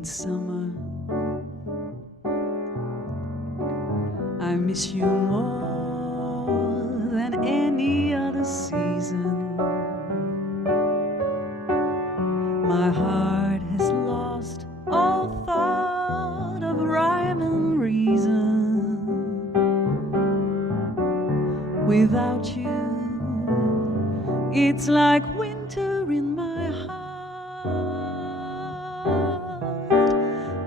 in summer. I miss you more than any other season. My heart has lost all thought of rhyme and reason. Without you, it's like winter in my heart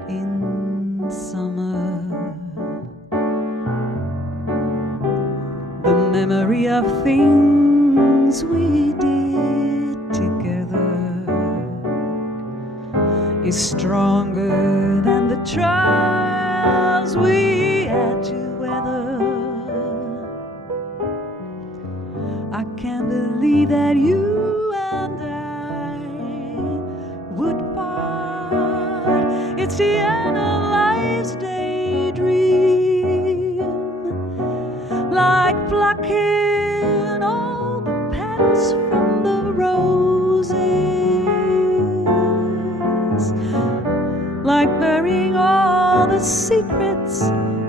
in summer. The memory of things we did together is stronger than the trials we had to weather. I can't believe that you and I would part. It's the end of life's daydream, like plucking all the petals from the roses, like burying all the secrets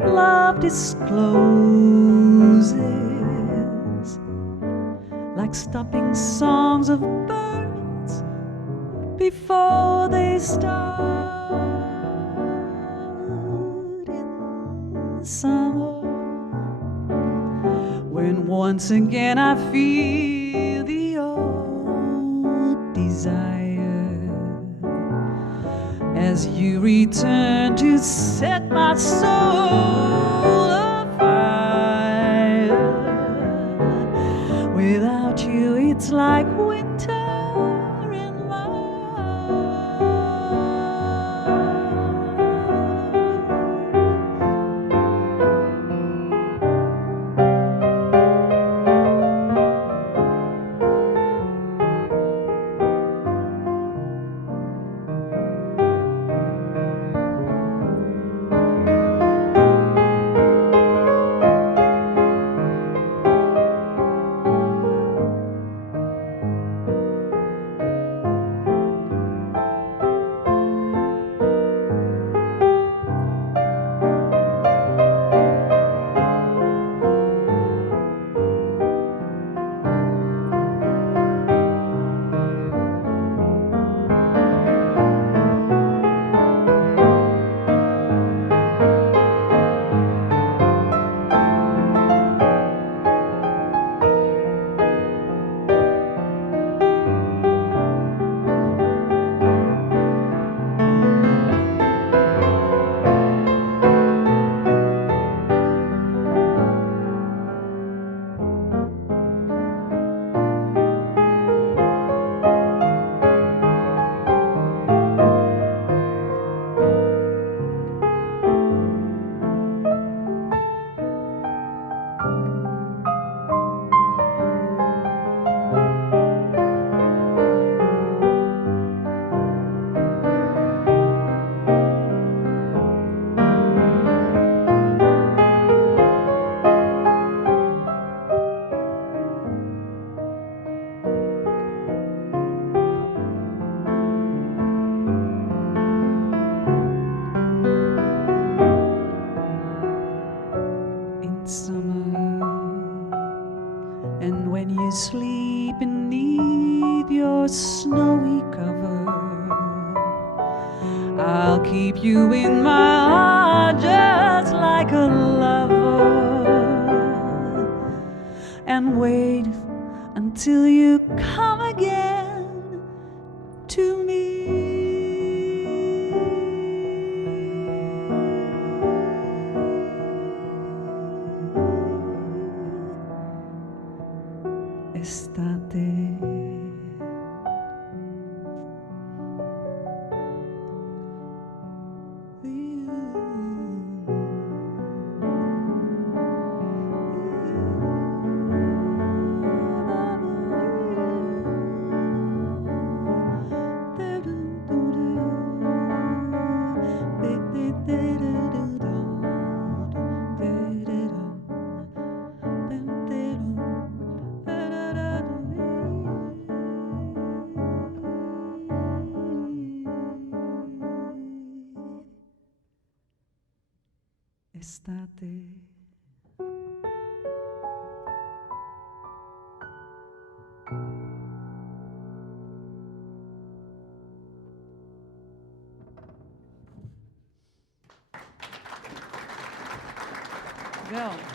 love discloses, like stopping songs of birds before they start in summer. When once again I feel the old desire as you return to set my soul afire. Without you, it's like winter in my and when you sleep beneath your snowy cover, I'll keep you in my heart just like a lover, and wait until you come again to me. Estate. l'estate. Wel.